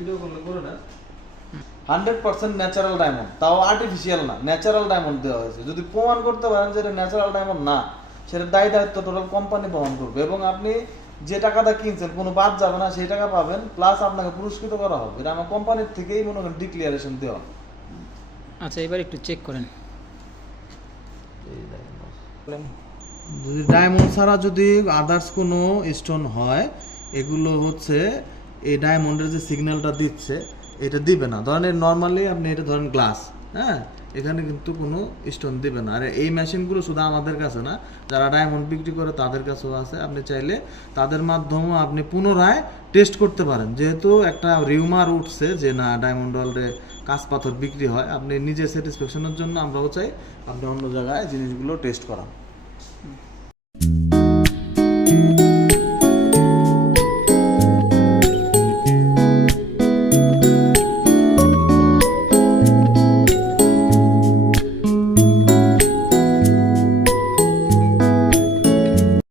Video করলে করে না 100% ন্যাচারাল ডায়মন্ড, তাও আর্টিফিশিয়াল না, ন্যাচারাল ডায়মন্ড দেওয়া হয়েছে। যদি প্রমাণ করতে পারেন যে এটা ন্যাচারাল ডায়মন্ড না, সেটা দায়িত্ব টোটাল কোম্পানি বহন করবে এবং আপনি যে টাকাটা কিনছেন কোনো বাদ যাবে না, সেই টাকা পাবেন, প্লাস আপনাকে পুরস্কৃত করা হবে। এটা আমার কোম্পানির থেকেই মনে করেন ডিক্লারেশন দেওয়া। আচ্ছা এবার একটু চেক করেন। যদি ডায়মন্ড ছাড়া যদি আদার্স কোনো স্টোন হয়, এগুলো হচ্ছে এই ডায়মন্ডের যে সিগন্যালটা দিচ্ছে এটা দিবে না। ধরেন নর্মালি আপনি এটা ধরেন গ্লাস, হ্যাঁ, এখানে কিন্তু কোনো স্টোন দিবে না। আর এই মেশিনগুলো শুধু আমাদের কাছে না, যারা ডায়মন্ড বিক্রি করে তাদের কাছেও আছে। আপনি চাইলে তাদের মাধ্যমেও আপনি পুনরায় টেস্ট করতে পারেন। যেহেতু একটা রিউমার উঠছে যে না ডায়মন্ড ওয়ার্ল্ডে কাঁচ পাথর বিক্রি হয়, আপনি নিজের স্যাটিসফ্যাকশনের জন্য আমরাও চাই আপনি অন্য জায়গায় জিনিসগুলো টেস্ট করান।